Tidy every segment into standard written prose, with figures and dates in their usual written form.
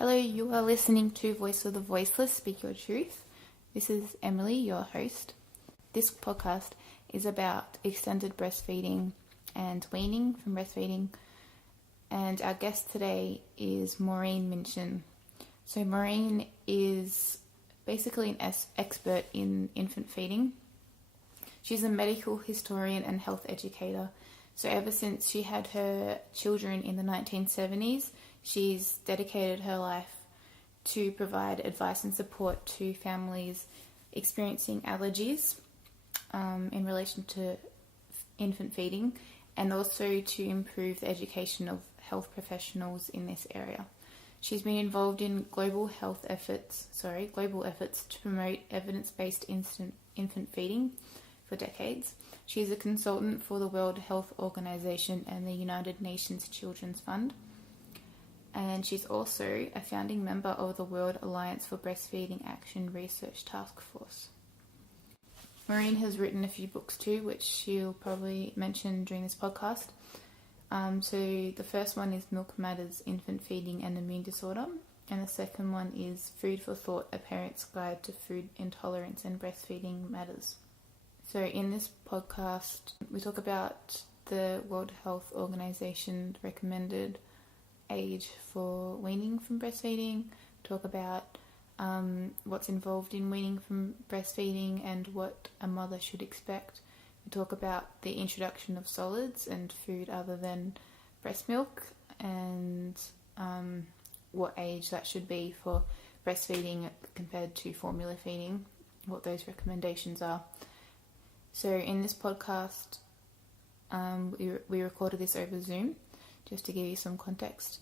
Hello, you are listening to Voice of the Voiceless, Speak Your Truth. This is Emily, your host. This podcast is about extended breastfeeding and weaning from breastfeeding. And our guest today is Maureen Minchin. So Maureen is basically an expert in infant feeding. She's a medical historian and health educator. So ever since she had her children in the 1970s, she's dedicated her life to provide advice and support to families experiencing allergies in relation to infant feeding, and also to improve the education of health professionals in this area. She's been involved in global efforts to promote evidence-based infant feeding for decades. She's a consultant for the World Health Organization and the United Nations Children's Fund. And she's also a founding member of the World Alliance for Breastfeeding Action Research Task Force. Maureen has written a few books too, which she'll probably mention during this podcast. So the first one is Milk Matters, Infant Feeding and Immune Disorder. And the second one is Food for Thought, A Parent's Guide to Food Intolerance and Breastfeeding Matters. So in this podcast, we talk about the World Health Organization recommended age for weaning from breastfeeding, talk about what's involved in weaning from breastfeeding and what a mother should expect. We talk about the introduction of solids and food other than breast milk, and what age that should be for breastfeeding compared to formula feeding, what those recommendations are. So in this podcast, we recorded this over Zoom, just to give you some context.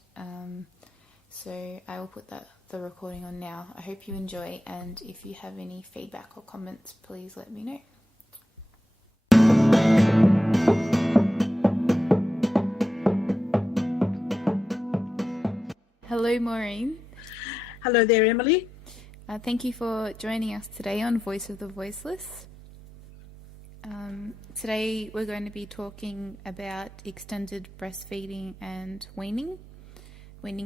So I will put the recording on now. I hope you enjoy, and if you have any feedback or comments, please let me know. Hello, Maureen. Hello there, Emily. Thank you for joining us today on Voice of the Voiceless. Today we're going to be talking about extended breastfeeding and weaning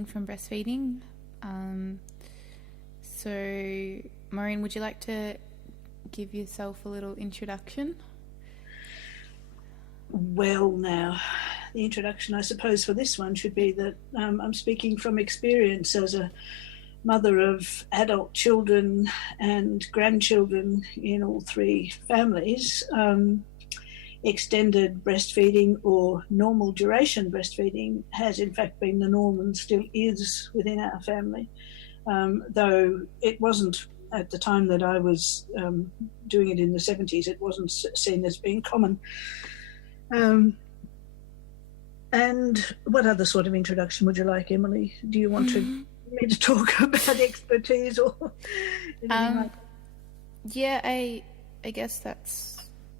from breastfeeding. So, Maureen, would you like to give yourself a little introduction? Well, now, the introduction, I suppose, for this one should be that I'm speaking from experience as a mother of adult children and grandchildren in all three families. Extended breastfeeding or normal duration breastfeeding has in fact been the norm and still is within our family, though it wasn't at the time that I was doing it in the 70s. It wasn't seen as being common. And what other sort of introduction would you like, Emily? Do you want me to talk about expertise or anything like that? Yeah, I guess that's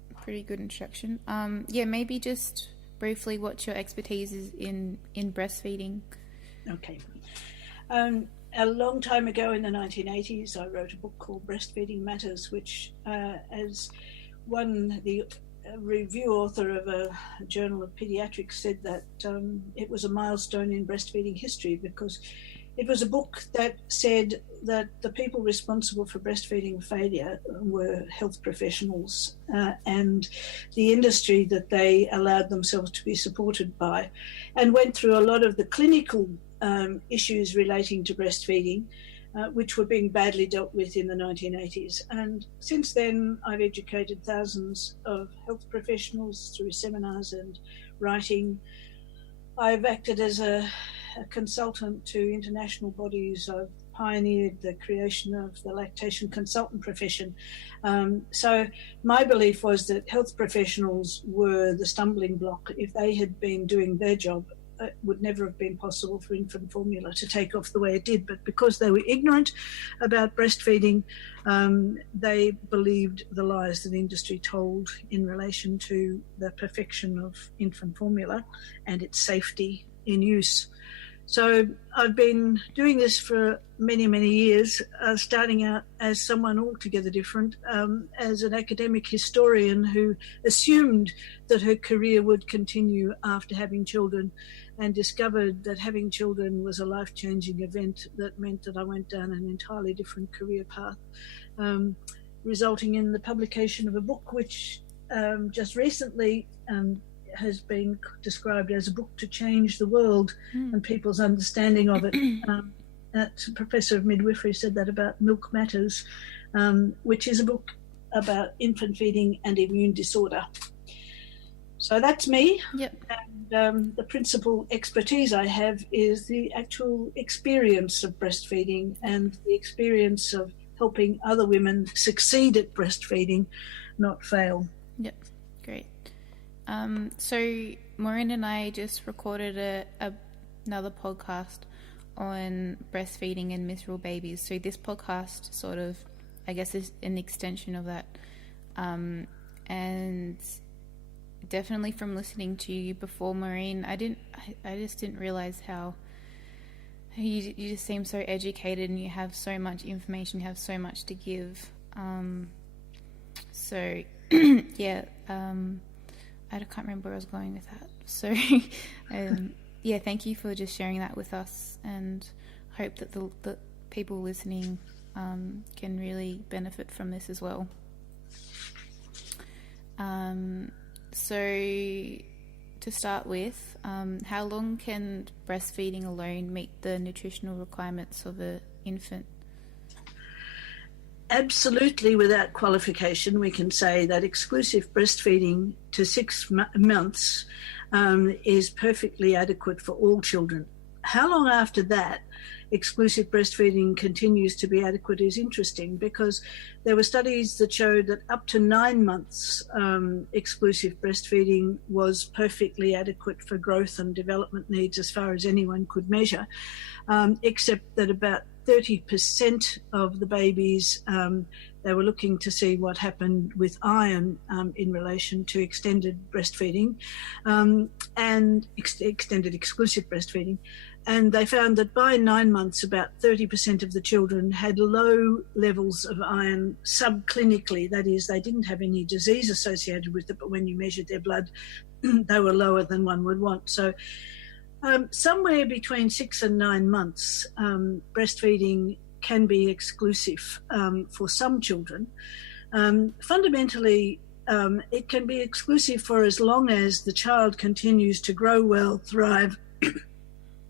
a pretty good introduction. Maybe just briefly what your expertise is in breastfeeding. Okay. A long time ago in the 1980s, I wrote a book called Breastfeeding Matters, which as the review author of a journal of pediatrics said that it was a milestone in breastfeeding history, because it was a book that said that the people responsible for breastfeeding failure were health professionals and the industry that they allowed themselves to be supported by, and went through a lot of the clinical issues relating to breastfeeding, which were being badly dealt with in the 1980s. And since then, I've educated thousands of health professionals through seminars and writing. I've acted as a consultant to international bodies. I've pioneered the creation of the lactation consultant profession. So my belief was that health professionals were the stumbling block. If they had been doing their job, it would never have been possible for infant formula to take off the way it did. But because they were ignorant about breastfeeding, they believed the lies that the industry told in relation to the perfection of infant formula and its safety in use. So I've been doing this for many, many years, starting out as someone altogether different, as an academic historian who assumed that her career would continue after having children, and discovered that having children was a life-changing event that meant that I went down an entirely different career path, resulting in the publication of a book which just recently has been described as a book to change the world and people's understanding of it. A professor of midwifery said that about Milk Matters, which is a book about infant feeding and immune disorder. So that's me. Yep. And the principal expertise I have is the actual experience of breastfeeding and the experience of helping other women succeed at breastfeeding, not fail. Yep, great. So Maureen and I just recorded another podcast on breastfeeding and miserable babies. So this podcast sort of, I guess, is an extension of that. And definitely from listening to you before, Maureen, I just didn't realize how you just seem so educated and you have so much information, you have so much to give. So yeah, I can't remember where I was going with that. So yeah, thank you for just sharing that with us, and hope that the people listening can really benefit from this as well. So to start with, how long can breastfeeding alone meet the nutritional requirements of an infant? Absolutely, without qualification, we can say that exclusive breastfeeding to 6 months is perfectly adequate for all children. How long after that exclusive breastfeeding continues to be adequate is interesting, because there were studies that showed that up to 9 months exclusive breastfeeding was perfectly adequate for growth and development needs as far as anyone could measure, except that about 30% of the babies, they were looking to see what happened with iron in relation to extended breastfeeding and extended exclusive breastfeeding. And they found that by 9 months, about 30% of the children had low levels of iron subclinically. That is, they didn't have any disease associated with it, but when you measured their blood, they were lower than one would want. So somewhere between 6 and 9 months, breastfeeding can be exclusive for some children. Fundamentally, it can be exclusive for as long as the child continues to grow well, thrive,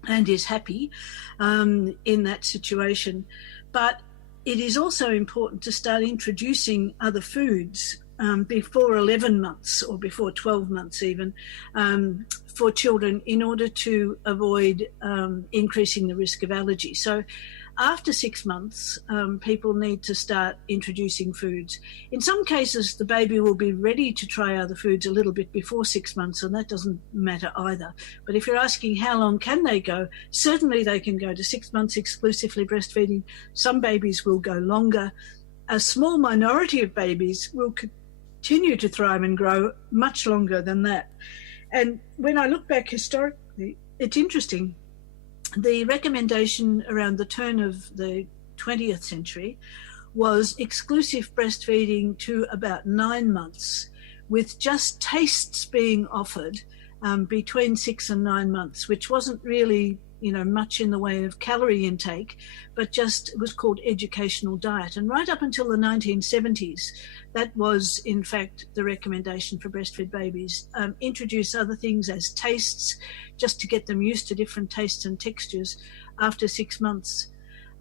and is happy in that situation. But it is also important to start introducing other foods before 11 months or before 12 months even, for children, in order to avoid increasing the risk of allergy. So after 6 months, people need to start introducing foods. In some cases, the baby will be ready to try other foods a little bit before 6 months, and that doesn't matter either. But if you're asking how long can they go, certainly they can go to 6 months exclusively breastfeeding. Some babies will go longer. A small minority of babies will continue to thrive and grow much longer than that. And when I look back historically, it's interesting. The recommendation around the turn of the 20th century was exclusive breastfeeding to about 9 months, with just tastes being offered between 6 and 9 months, which wasn't really, much in the way of calorie intake, but just it was called educational diet. And right up until the 1970s, that was in fact the recommendation for breastfed babies. Introduce other things as tastes, just to get them used to different tastes and textures after 6 months.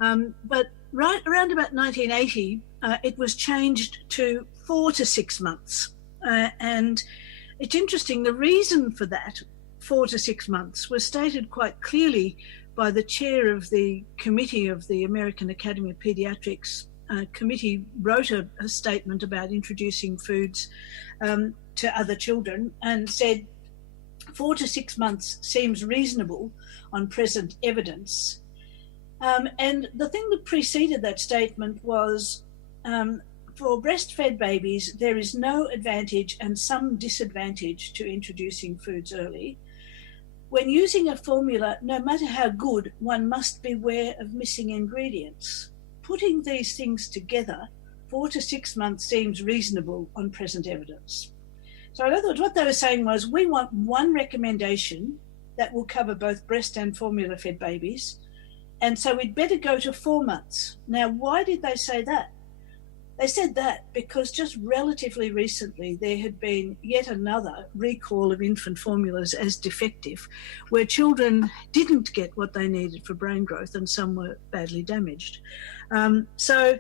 But right around about 1980, it was changed to 4 to 6 months. And it's interesting, the reason for that, 4 to 6 months, was stated quite clearly by the chair of the committee of the American Academy of Pediatrics. Committee wrote a statement about introducing foods to other children and said 4 to 6 months seems reasonable on present evidence. And the thing that preceded that statement was, for breastfed babies, there is no advantage and some disadvantage to introducing foods early. When using a formula, no matter how good, one must beware of missing ingredients. Putting these things together, 4 to 6 months seems reasonable on present evidence. So in other words, what they were saying was, we want one recommendation that will cover both breast and formula fed babies. And so we'd better go to 4 months. Now, why did they say that? They said that because just relatively recently there had been yet another recall of infant formulas as defective, where children didn't get what they needed for brain growth and some were badly damaged. So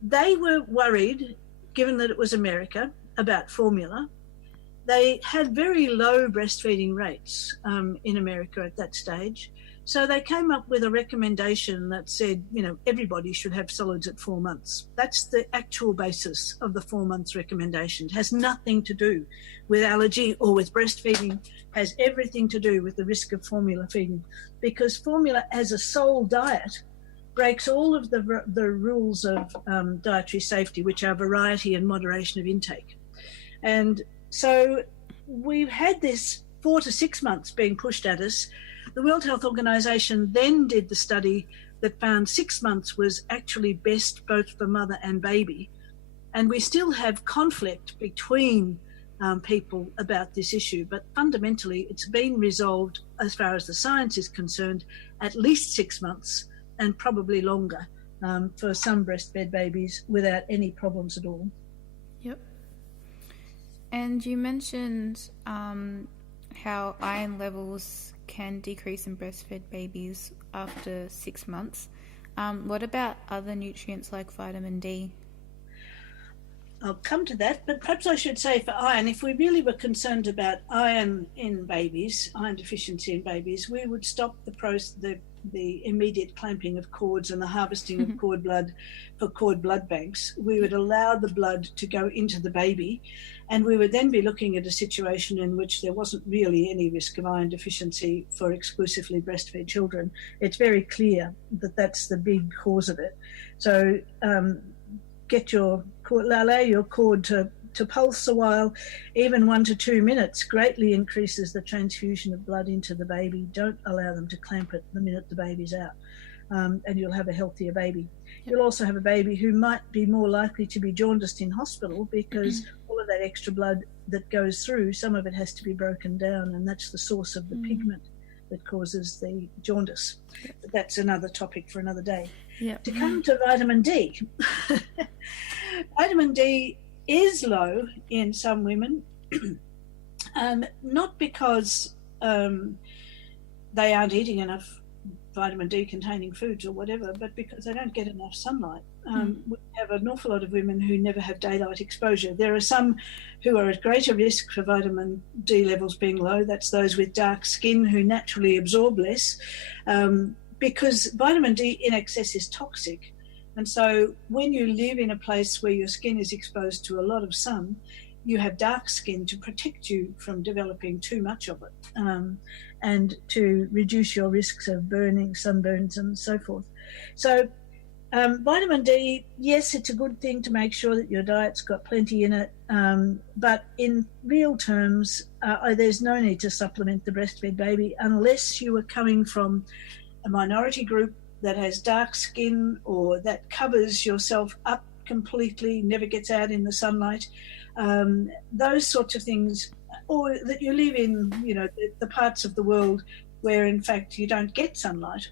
they were worried, given that it was America, about formula. They had very low breastfeeding rates in America at that stage. So they came up with a recommendation that said, everybody should have solids at 4 months. That's the actual basis of the 4 months recommendation. It has nothing to do with allergy or with breastfeeding. It has everything to do with the risk of formula feeding, because formula as a sole diet breaks all of the rules of dietary safety, which are variety and moderation of intake. And so we've had this 4 to 6 months being pushed at us. The World Health Organization then did the study that found 6 months was actually best both for mother and baby. And we still have conflict between people about this issue, but fundamentally it's been resolved, as far as the science is concerned, at least 6 months and probably longer for some breastfed babies without any problems at all. Yep. And you mentioned how iron levels can decrease in breastfed babies after 6 months. What about other nutrients like vitamin D? I'll come to that, but perhaps I should say for iron, if we really were concerned about iron in babies, iron deficiency in babies, we would stop the immediate clamping of cords and the harvesting of cord blood for cord blood banks. We would allow the blood to go into the baby, and we would then be looking at a situation in which there wasn't really any risk of iron deficiency for exclusively breastfed children. It's very clear that that's the big cause of it. So allow your cord to pulse a while. Even 1 to 2 minutes greatly increases the transfusion of blood into the baby. Don't allow them to clamp it the minute the baby's out, and you'll have a healthier baby. Yep. You'll also have a baby who might be more likely to be jaundiced in hospital because all of that extra blood that goes through, some of it has to be broken down, and that's the source of the pigment that causes the jaundice. But that's another topic for another day. Yep. To come to vitamin D, vitamin D is low in some women, not because they aren't eating enough vitamin D containing foods or whatever, but because they don't get enough sunlight. We have an awful lot of women who never have daylight exposure. There are some who are at greater risk for vitamin D levels being low. That's those with dark skin who naturally absorb less, because vitamin D in excess is toxic. And so when you live in a place where your skin is exposed to a lot of sun, you have dark skin to protect you from developing too much of it, and to reduce your risks of burning, sunburns and so forth. So vitamin D, yes, it's a good thing to make sure that your diet's got plenty in it, but in real terms, there's no need to supplement the breastfed baby unless you are coming from a minority group that has dark skin or that covers yourself up completely, never gets out in the sunlight, those sorts of things, or that you live in, the parts of the world where in fact you don't get sunlight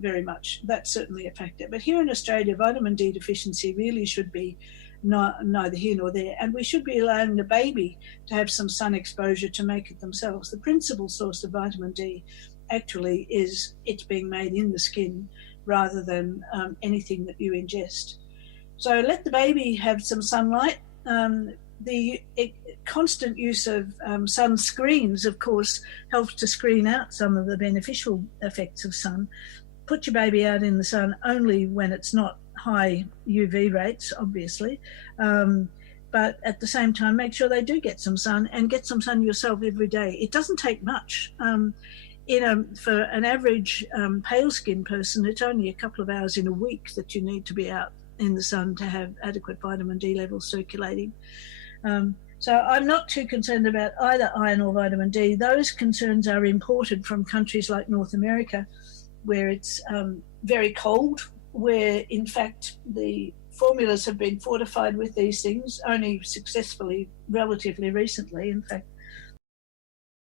very much. That's certainly a factor. But here in Australia, vitamin D deficiency really should be neither here nor there, and we should be allowing the baby to have some sun exposure to make it themselves. The principal source of vitamin D actually is it's being made in the skin rather than anything that you ingest. So let the baby have some sunlight. The constant use of sunscreens, of course, helps to screen out some of the beneficial effects of sun. Put your baby out in the sun only when it's not high UV rates, obviously, but at the same time, make sure they do get some sun, and get some sun yourself every day. It doesn't take much. For an average pale-skinned person, it's only a couple of hours in a week that you need to be out in the sun to have adequate vitamin D levels circulating. So I'm not too concerned about either iron or vitamin D. Those concerns are imported from countries like North America, where it's very cold, where in fact the formulas have been fortified with these things only successfully relatively recently. In fact,